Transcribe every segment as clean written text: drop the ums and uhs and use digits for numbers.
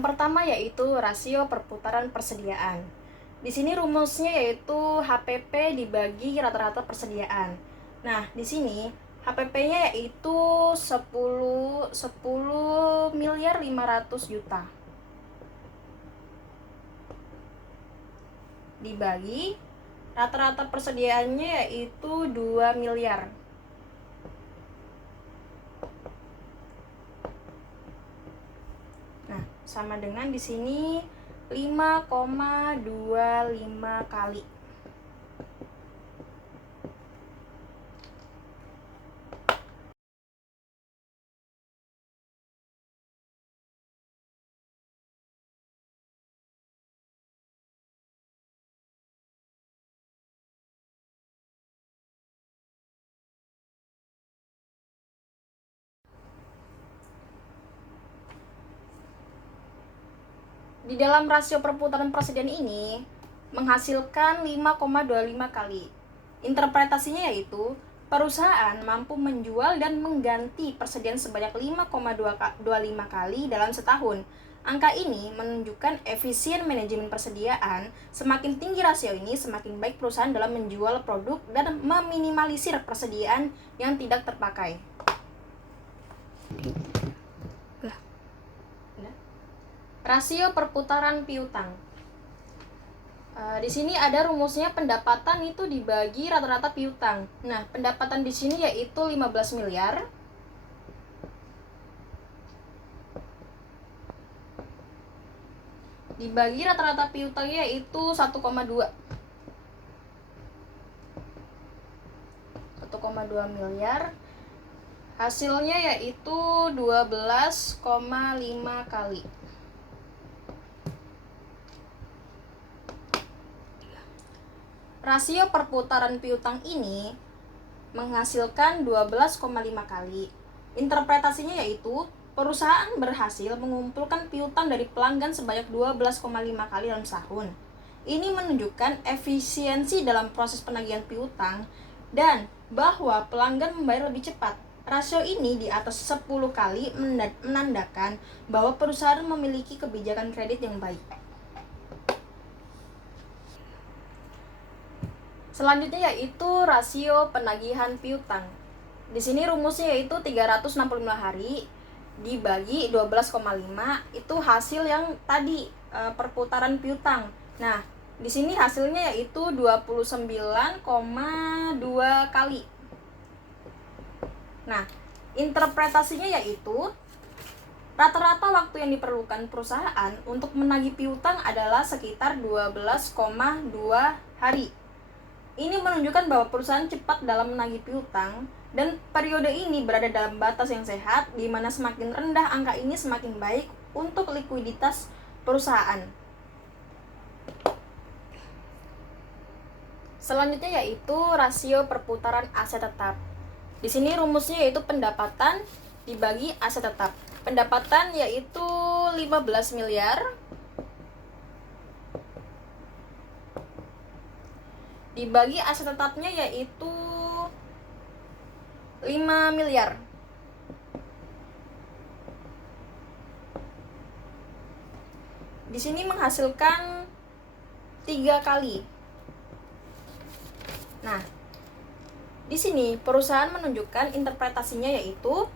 Yang pertama yaitu rasio perputaran persediaan. Di sini rumusnya yaitu HPP dibagi rata-rata persediaan. Nah, di sini HPP-nya yaitu 10 miliar 500 juta. Dibagi rata-rata persediaannya yaitu 2 miliar. Nah, sama dengan di sini 5,25 kali. Di dalam rasio perputaran persediaan ini menghasilkan 5,25 kali. Interpretasinya yaitu perusahaan mampu menjual dan mengganti persediaan sebanyak 5,25 kali dalam setahun. Angka ini menunjukkan efisien manajemen persediaan. Semakin tinggi rasio ini, semakin baik perusahaan dalam menjual produk dan meminimalisir persediaan yang tidak terpakai. Rasio perputaran piutang. Di sini ada rumusnya pendapatan itu dibagi rata-rata piutang. Nah, pendapatan di sini yaitu 15 miliar. Dibagi rata-rata piutangnya yaitu 1,2. 1,2 miliar. Hasilnya yaitu 12,5 kali. Rasio perputaran piutang ini menghasilkan 12,5 kali. Interpretasinya yaitu perusahaan berhasil mengumpulkan piutang dari pelanggan sebanyak 12,5 kali dalam setahun. Ini menunjukkan efisiensi dalam proses penagihan piutang dan bahwa pelanggan membayar lebih cepat. Rasio ini di atas 10 kali menandakan bahwa perusahaan memiliki kebijakan kredit yang baik. Selanjutnya yaitu rasio penagihan piutang. Di sini rumusnya yaitu 365 hari dibagi 12,5 itu hasil yang tadi perputaran piutang. Nah, di sini hasilnya yaitu 29,2 kali. Nah, interpretasinya yaitu rata-rata waktu yang diperlukan perusahaan untuk menagih piutang adalah sekitar 12,2 hari. Ini menunjukkan bahwa perusahaan cepat dalam menagih piutang dan periode ini berada dalam batas yang sehat, di mana semakin rendah angka ini semakin baik untuk likuiditas perusahaan. Selanjutnya yaitu rasio perputaran aset tetap. Di sini rumusnya yaitu pendapatan dibagi aset tetap. Pendapatan yaitu 15 miliar dibagi aset tetapnya yaitu 5 miliar. Di sini menghasilkan 3 kali. Nah, di sini perusahaan menunjukkan interpretasinya yaitu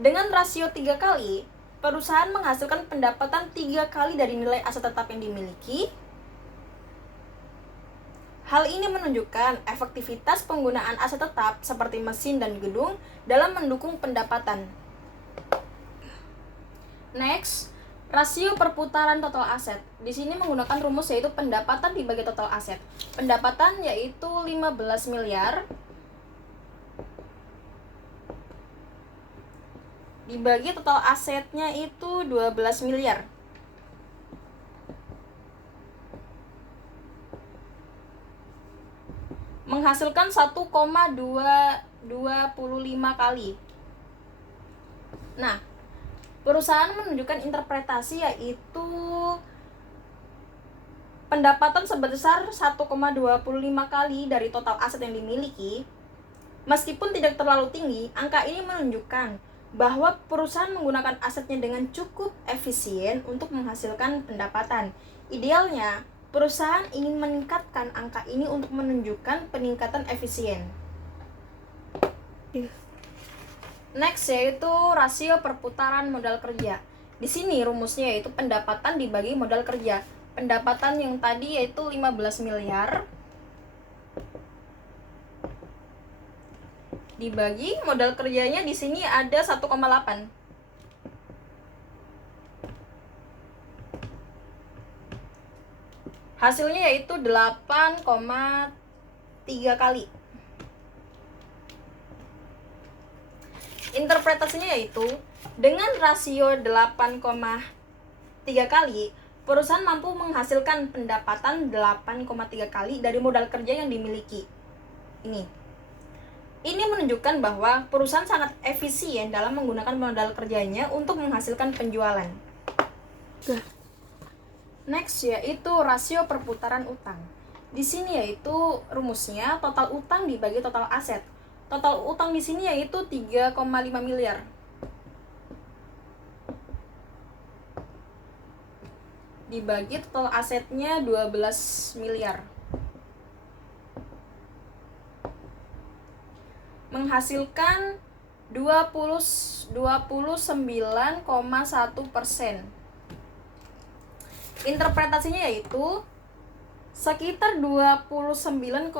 dengan rasio 3 kali, perusahaan menghasilkan pendapatan 3 kali dari nilai aset tetap yang dimiliki. Hal ini menunjukkan efektivitas penggunaan aset tetap seperti mesin dan gedung dalam mendukung pendapatan. Next, rasio perputaran total aset. Di sini menggunakan rumus yaitu pendapatan dibagi total aset. Pendapatan yaitu 15 miliar dibagi total asetnya itu 12 miliar. Menghasilkan 1,225 kali. Nah, perusahaan menunjukkan interpretasi yaitu pendapatan sebesar 1,25 kali dari total aset yang dimiliki. Meskipun tidak terlalu tinggi, angka ini menunjukkan bahwa perusahaan menggunakan asetnya dengan cukup efisien untuk menghasilkan pendapatan. Idealnya, perusahaan ingin meningkatkan angka ini untuk menunjukkan peningkatan efisien. Next yaitu rasio perputaran modal kerja. Di sini rumusnya yaitu pendapatan dibagi modal kerja. Pendapatan yang tadi yaitu 15 miliar dibagi modal kerjanya di sini ada 1,8. Hasilnya yaitu 8,3 kali. Interpretasinya yaitu dengan rasio 8,3 kali, perusahaan mampu menghasilkan pendapatan 8,3 kali dari modal kerja yang dimiliki. Ini menunjukkan bahwa perusahaan sangat efisien dalam menggunakan modal kerjanya untuk menghasilkan penjualan. Next yaitu rasio perputaran utang. Di sini yaitu rumusnya total utang dibagi total aset. Total utang di sini yaitu 3,5 miliar. Dibagi total asetnya 12 miliar. Menghasilkan 29,1%. Interpretasinya yaitu sekitar 29,1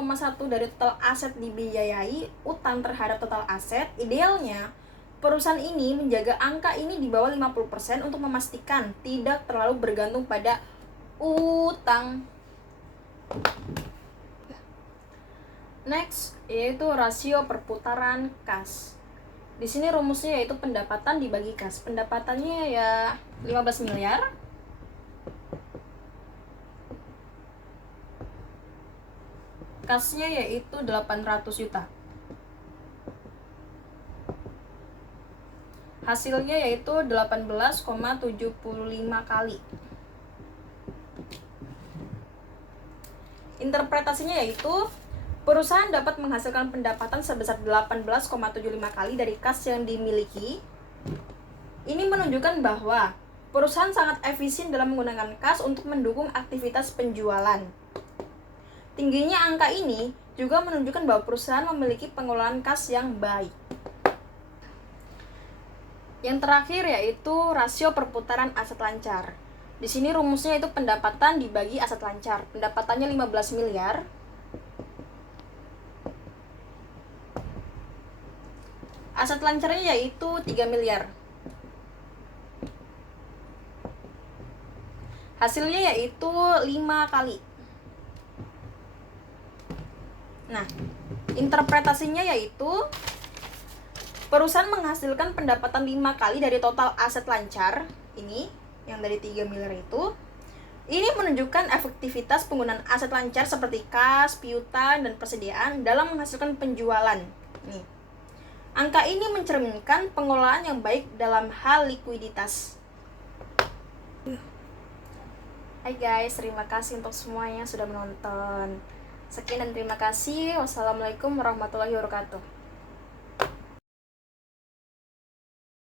dari total aset dibiayai utang terhadap total aset. Idealnya, perusahaan ini menjaga angka ini di bawah 50% untuk memastikan tidak terlalu bergantung pada utang. Next, yaitu rasio perputaran kas. Di sini rumusnya yaitu pendapatan dibagi kas. Pendapatannya ya 15 miliar. Kasnya yaitu 800 juta. Hasilnya yaitu 18,75 kali. Interpretasinya yaitu perusahaan dapat menghasilkan pendapatan sebesar 18,75 kali dari kas yang dimiliki. Ini menunjukkan bahwa perusahaan sangat efisien dalam menggunakan kas untuk mendukung aktivitas penjualan. Tingginya angka ini juga menunjukkan bahwa perusahaan memiliki pengelolaan kas yang baik. Yang terakhir yaitu rasio perputaran aset lancar. Di sini rumusnya itu pendapatan dibagi aset lancar. Pendapatannya 15 miliar. Aset lancarnya yaitu 3 miliar. Hasilnya yaitu 5 kali. Nah, interpretasinya yaitu perusahaan menghasilkan pendapatan 5 kali dari total aset lancar. Ini, yang dari 3 miliar itu. Ini menunjukkan efektivitas penggunaan aset lancar seperti kas, piutang, dan persediaan dalam menghasilkan penjualan. Nih. Angka ini mencerminkan pengelolaan yang baik dalam hal likuiditas. Hai guys, terima kasih untuk semuanya yang sudah menonton. Sekian dan terima kasih. Wassalamualaikum warahmatullahi wabarakatuh.